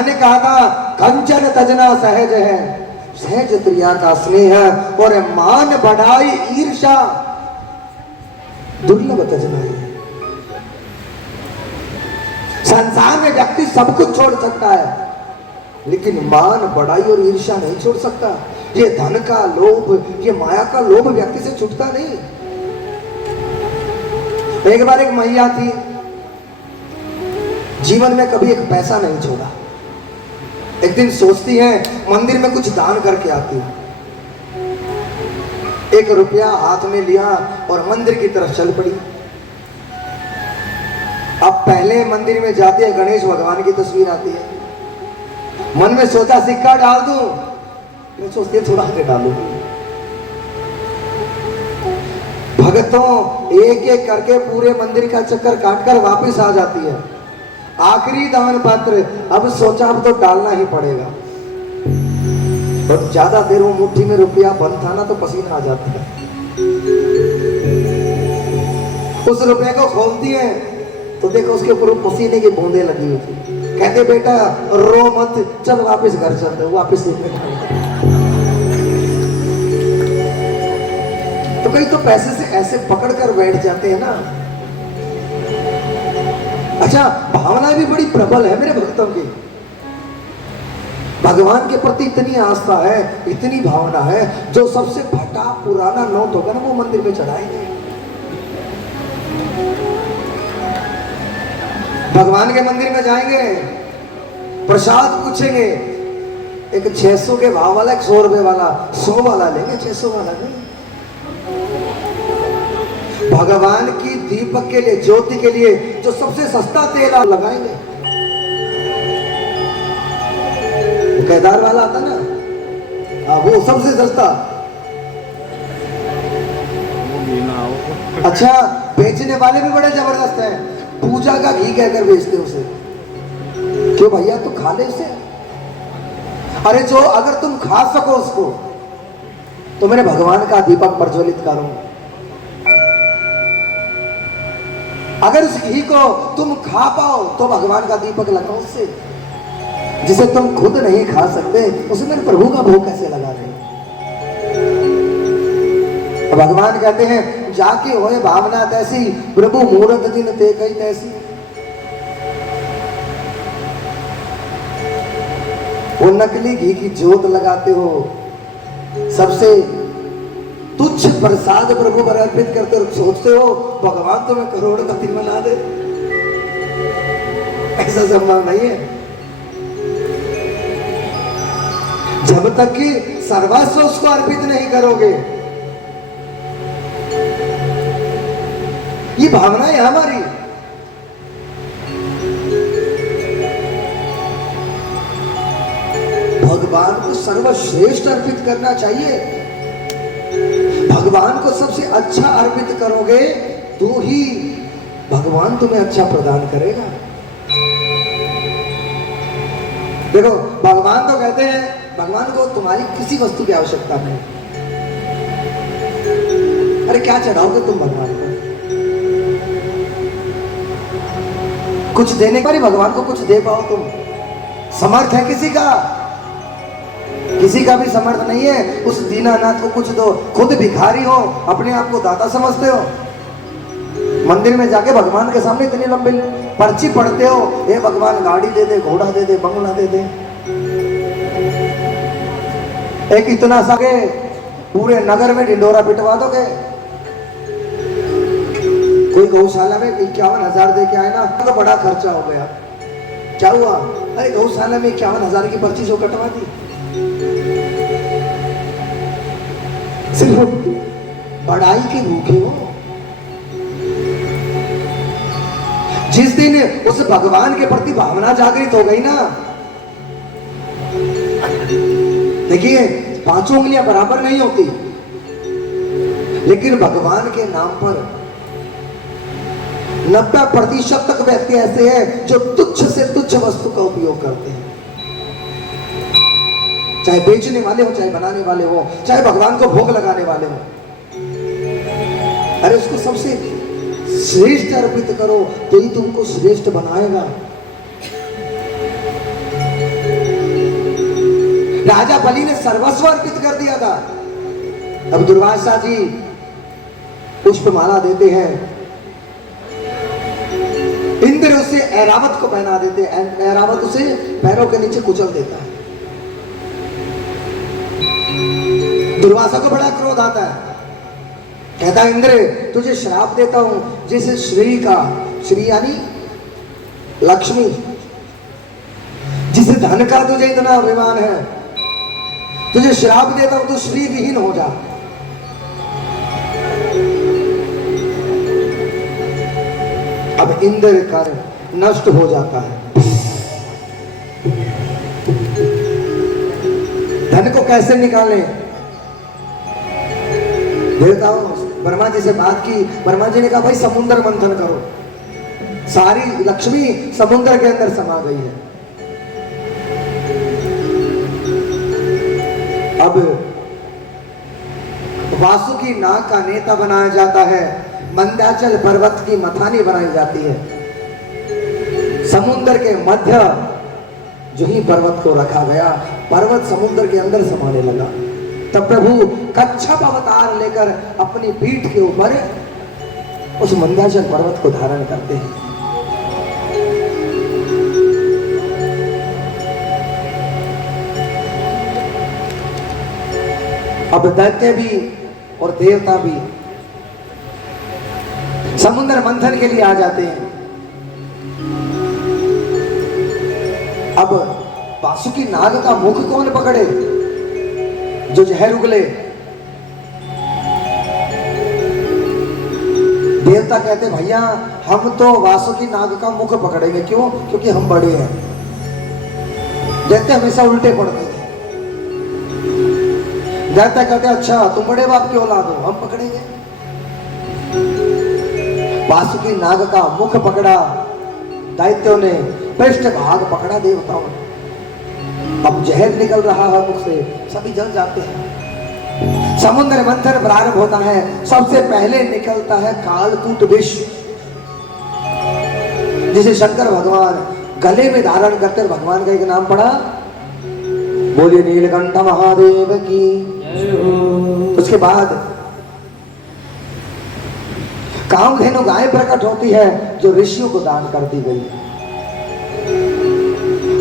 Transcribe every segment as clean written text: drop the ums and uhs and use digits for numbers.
भगवान ने कहा था कंचन तजना सहज है, सहज प्रिया का स्नेह है, और मान बढ़ाई ईर्षा दुर्लभ तजना है। संसार में व्यक्ति सब कुछ छोड़ सकता है, लेकिन मान बढ़ाई और ईर्ष्या नहीं छोड़ सकता। ये धन का लोभ, ये माया का लोभ व्यक्ति से छूटता नहीं। एक बार एक मैया थी, जीवन में कभी एक पैसा नहीं छोड़ा। एक दिन सोचती है मंदिर में कुछ दान करके आती हूँ। 1 रुपया हाथ में लिया और मंदिर की तरफ चल पड़ी। अब पहले मंदिर में जाते हैं, गणेश भगवान की तस्वीर आती है। मन में सोचा सिक्का डाल दूं, मैं सोचती है थोड़ा आगे डालू। भक्तों एक एक करके पूरे मंदिर का चक्कर काटकर वापस आ जाती है। आखिरी दान पात्र, अब सोचा अब तो डालना ही पड़ेगा। और ज्यादा देर वो मुट्ठी में रुपया बंद था ना, तो पसीना आ जाता है। उस रुपये को खोलती है तो देखो उसके ऊपर पसीने की बूंदे लगी हुई थी। कहते बेटा रो मत, चल वापस घर चलते। वापस तो कई तो पैसे से ऐसे पकड़ कर बैठ जाते हैं ना। अच्छा, भावना भी बड़ी प्रबल है मेरे भक्तों की। भगवान के प्रति इतनी आस्था है, इतनी भावना है, जो सबसे फटा पुराना नोट होगा ना वो मंदिर में चढ़ाएंगे। भगवान के मंदिर में जाएंगे, प्रसाद पूछेंगे, एक 600 के भाव वाला, एक 100 रुपए वाला, 100 वाला लेंगे, 600 वाला नहीं। भगवान की दीपक के लिए, ज्योति के लिए जो सबसे सस्ता तेल आप लगाएंगे। केदार वाला आता ना, वो सबसे सस्ता। अच्छा, बेचने वाले भी बड़े जबरदस्त हैं। पूजा का घी कहकर बेचते उसे। क्यों भैया, तू खा ले उसे। अरे जो अगर तुम खा सको उसको, तो मैंने भगवान का दीपक प्रज्वलित करो। अगर उस घी को तुम खा पाओ तो भगवान का दीपक लगाओ उससे। जिसे तुम खुद नहीं खा सकते उसे मेरे प्रभु का भोग कैसे लगा रहे। भगवान कहते हैं जाके होए भावना तैसी, प्रभु मूरत दिन ते कई तैसी। वो नकली घी की जोत लगाते हो, सबसे तुच्छ प्रसाद प्रभु पर अर्पित करते हो, सोचते हो भगवान तुम्हें करोड़पति बना दे। ऐसा संभव नहीं है। जब तक कि सर्वस्व उसको अर्पित नहीं करोगे। ये भावना है हमारी। भगवान को सर्वश्रेष्ठ अर्पित करना चाहिए। भगवान को सबसे अच्छा अर्पित करोगे तो ही भगवान तुम्हें अच्छा प्रदान करेगा। देखो, भगवान तो कहते हैं भगवान को तुम्हारी किसी वस्तु की आवश्यकता नहीं। अरे क्या चढ़ाओगे तुम भगवान को? कुछ देने पर ही भगवान को कुछ दे पाओ तुम। समर्थ है किसी का? किसी का भी समर्थ नहीं है। उस दीनानाथ को कुछ दो। खुद भिखारी हो, अपने आप को दाता समझते हो। मंदिर में जाके भगवान के सामने इतनी लंबी पर्ची पढ़ते हो, हे भगवान गाड़ी दे दे, घोड़ा दे दे, बंगला दे दे। एक इतना सा के पूरे नगर में ढिंडोरा पिटवा दोगे। कोई गौशाला में 51,000 दे के आए ना, तो बड़ा खर्चा हो गया। क्या हुआ? अरे गौशाला में 51,000 की पर्ची जो कटवा दी। सिर्फ बढ़ाई के भूखे हो। जिस दिन उस भगवान के प्रति भावना जागृत हो गई ना, देखिए 5 उंगलियां बराबर नहीं होती, लेकिन भगवान के नाम पर 90% तक व्यक्ति ऐसे हैं जो तुच्छ से तुच्छ वस्तु का उपयोग करते हैं। चाहे बेचने वाले हो, चाहे बनाने वाले हो, चाहे भगवान को भोग लगाने वाले हो। अरे उसको सबसे श्रेष्ठ अर्पित करो तो ही तुमको श्रेष्ठ बनाएगा। राजा बलि ने सर्वस्व अर्पित कर दिया था। अब दुर्वासा जी पुष्पमाला देते हैं, इंद्र उसे ऐरावत को पहना देते हैं, ऐरावत उसे पैरों के नीचे कुचल देता है। दुर्वासा को बड़ा क्रोध आता है, कहता है इंद्र तुझे श्राप देता हूं, जिस श्री का, श्री यानी लक्ष्मी, जिस धन का तुझे इतना अभिमान है, तुझे श्राप देता हूं, तू श्री विहीन हो जा। अब इंद्र कर नष्ट हो जाता है। धन को कैसे निकालें? देवताओं ब्रह्मा जी से बात की, ब्रह्मा जी ने कहा भाई समुद्र मंथन करो, सारी लक्ष्मी समुद्र के अंदर समा गई है। अब वासुकी नाग का नेता बनाया जाता है, मंदाचल पर्वत की मथानी बनाई जाती है, समुद्र के मध्य जो ही पर्वत को रखा गया, पर्वत समुद्र के अंदर समाने लगा। तब प्रभु कच्छप अवतार लेकर अपनी पीठ के ऊपर उस मंदाचल पर्वत को धारण करते हैं। अब दैत्य भी और देवता भी समुद्र मंथन के लिए आ जाते हैं। अब वासुकी नाग का मुख कौन पकड़े जो जहर उगले? देवता कहते भैया हम तो वासुकी नाग का मुख पकड़ेंगे। क्यों? क्योंकि हम बड़े हैं। दैत्य हमेशा उल्टे पड़ते थे। दैत्य कहते अच्छा तुम बड़े बाप की औलाद हो, हम पकड़ेंगे। वासुकी नाग का मुख पकड़ा दैत्यों ने, पृष्ठ भाग पकड़ा देवताओं ने। अब जहर निकल रहा है मुख से, सभी जल जाते हैं। समुद्र मंथन प्रारंभ होता है। सबसे पहले निकलता है कालकूट विष, जिसे शंकर भगवान गले में धारण करते भगवान का एक नाम पड़ा, बोलिए नीलकंठ महादेव की। उसके बाद कामधेनु गाय प्रकट होती है जो ऋषियों को दान कर दी गई।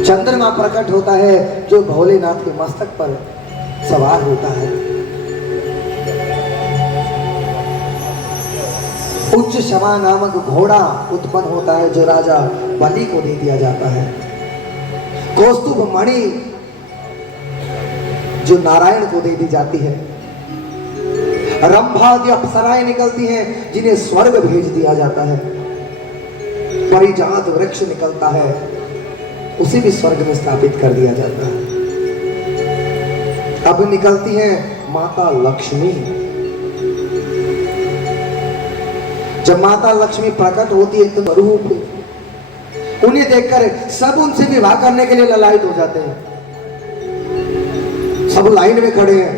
चंद्रमा प्रकट होता है जो भोलेनाथ के मस्तक पर सवार होता है। उच्च शमा नामक घोड़ा उत्पन्न होता है जो राजा बलि को दे दिया जाता है। कौस्तुभ मणि जो नारायण को दे दी जाती है। रंभादि अप्सराएं निकलती हैं जिन्हें स्वर्ग भेज दिया जाता है। परिजात वृक्ष निकलता है, उसे भी स्वर्ग में स्थापित कर दिया जाता है। अब निकलती है माता लक्ष्मी। जब माता लक्ष्मी प्रकट होती है तो स्वरूप, उन्हें देखकर सब उनसे विवाह करने के लिए ललायित हो जाते हैं। सब लाइन में खड़े हैं।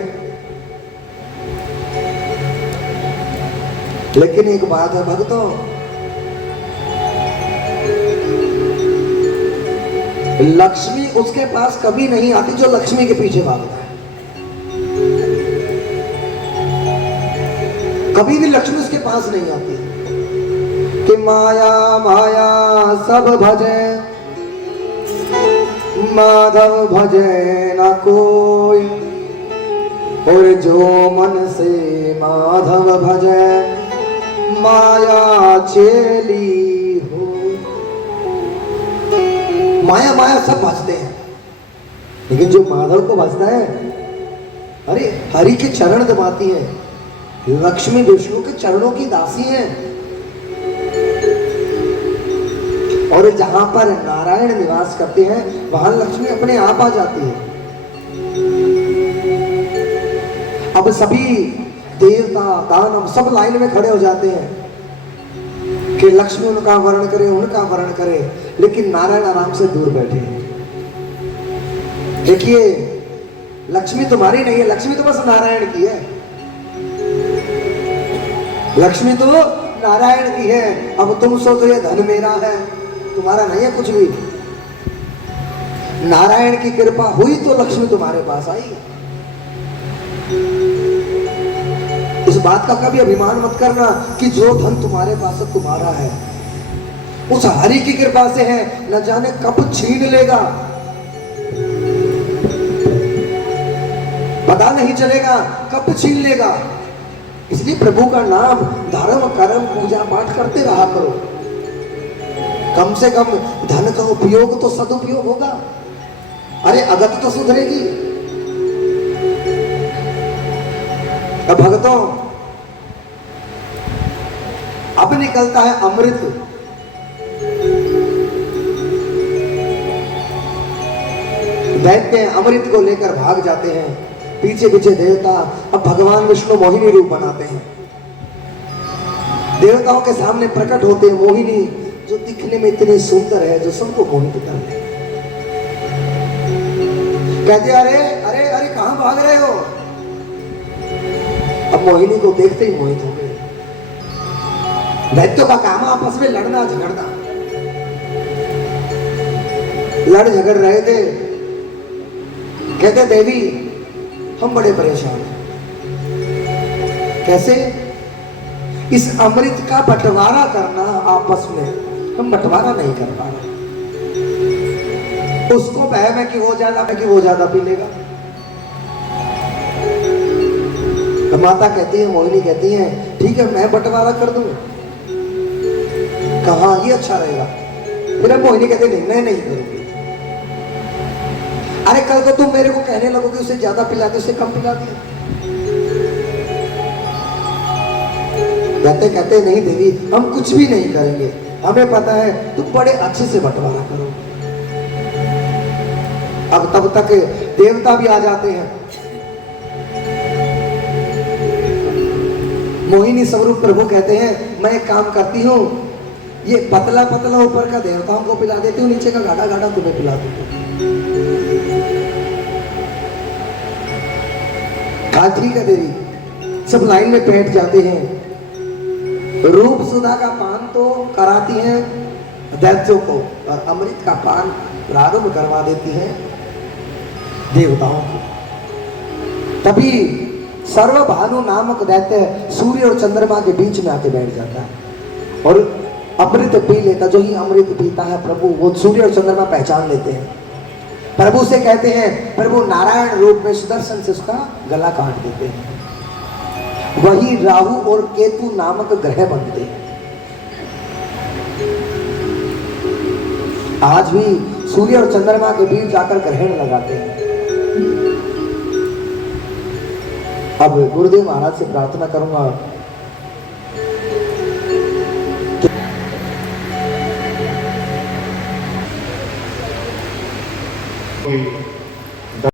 लेकिन एक बात है भक्तों, लक्ष्मी उसके पास कभी नहीं आती जो लक्ष्मी के पीछे भागता है। कभी भी लक्ष्मी उसके पास नहीं आती कि माया माया सब भजे, माधव भजे ना कोई, और जो मन से माधव भजे माया चेली हो। माया माया सब भजते हैं, लेकिन जो माधव को भजता है, अरे हरि के चरण दबाती है। लक्ष्मी विष्णु के चरणों की दासी है। और जहां पर नारायण निवास करते हैं वहां लक्ष्मी अपने आप आ जाती है। अब सभी देवता दानव सब लाइन में खड़े हो जाते हैं कि लक्ष्मी उनका वर्ण करे, उनका वर्ण करे, लेकिन नारायण आराम से दूर बैठे हैं। देखिए लक्ष्मी तुम्हारी नहीं है, लक्ष्मी तो बस नारायण की है। लक्ष्मी तो नारायण की है। अब तुम सोचो ये धन मेरा है, तुम्हारा नहीं है कुछ भी। नारायण की कृपा हुई तो लक्ष्मी तुम्हारे पास आई। इस बात का कभी अभिमान मत करना कि जो धन तुम्हारे पास है तुम्हारा है, उस हरि की कृपा से है, न जाने कब छीन लेगा, पता नहीं चलेगा कब छीन लेगा। इसलिए प्रभु का नाम धर्म कर्म पूजा पाठ करते रहा करो। कम से कम धन का उपयोग तो सदुपयोग होगा। अरे अगत तो सुधरेगी। अब भक्तों, अब निकलता है अमृत। दैत्य अमृत को लेकर भाग जाते हैं। पीछे पीछे देवता अब भगवान विष्णु मोहिनी रूप बनाते हैं। देवताओं के सामने प्रकट होते हैं मोहिनी, जो दिखने में इतनी सुंदर है, जो सबको मोहित कर ले। कहते अरे अरे अरे कहां भाग रहे हो? अब मोहिनी को देखते ही मोहित हो गए। दैत्यों का काम आपस में लड़ना झगड़ना। लड़ झगड़ रहे थे। कहते देवी हम बड़े परेशान हैं। कैसे? इस अमृत का बंटवारा करना आपस में, हम बंटवारा नहीं कर पा रहे। उसको बह में कि वो ज्यादा पी लेगा। माता कहती है, मोहिनी कहती है ठीक है मैं बंटवारा कर दूं। कहा ये अच्छा रहेगा। फिर मोहिनी कहती नहीं मैं नहीं करूंगी। अरे कल को तुम मेरे को कहने लगोगे उसे ज्यादा पिला दे, उसे कम पिला दिया। कहते कहते नहीं देवी हम कुछ भी नहीं करेंगे, हमें पता है तुम बड़े अच्छे से बंटवारा करो। अब तब तक देवता भी आ जाते हैं। मोहिनी स्वरूप प्रभु कहते हैं मैं एक काम करती हूँ, ये पतला पतला ऊपर का देवताओं को पिला देती हूँ, नीचे का गाढ़ा गाढ़ा तुम्हें पिला देती हूँ। हाँ ठीक है देवी। सब लाइन में बैठ जाते हैं। रूप सुधा का पान तो कराती हैं दैत्यों को, और अमृत का पान प्रारंभ करवा देती है देवताओं को। तभी सर्वभानु नामक दैत्य सूर्य और चंद्रमा के बीच में आके बैठ जाता है और अमृत पी लेता। जो ही अमृत पीता है प्रभु, वो सूर्य और चंद्रमा पहचान लेते हैं। प्रभु से कहते हैं, प्रभु नारायण रूप में सुदर्शन से उसका गला काट देते हैं। वही राहु और केतु नामक ग्रह बनते हैं। आज भी सूर्य और चंद्रमा के बीच जाकर ग्रहण लगाते हैं। अब गुरुदेव महाराज से प्रार्थना करूंगा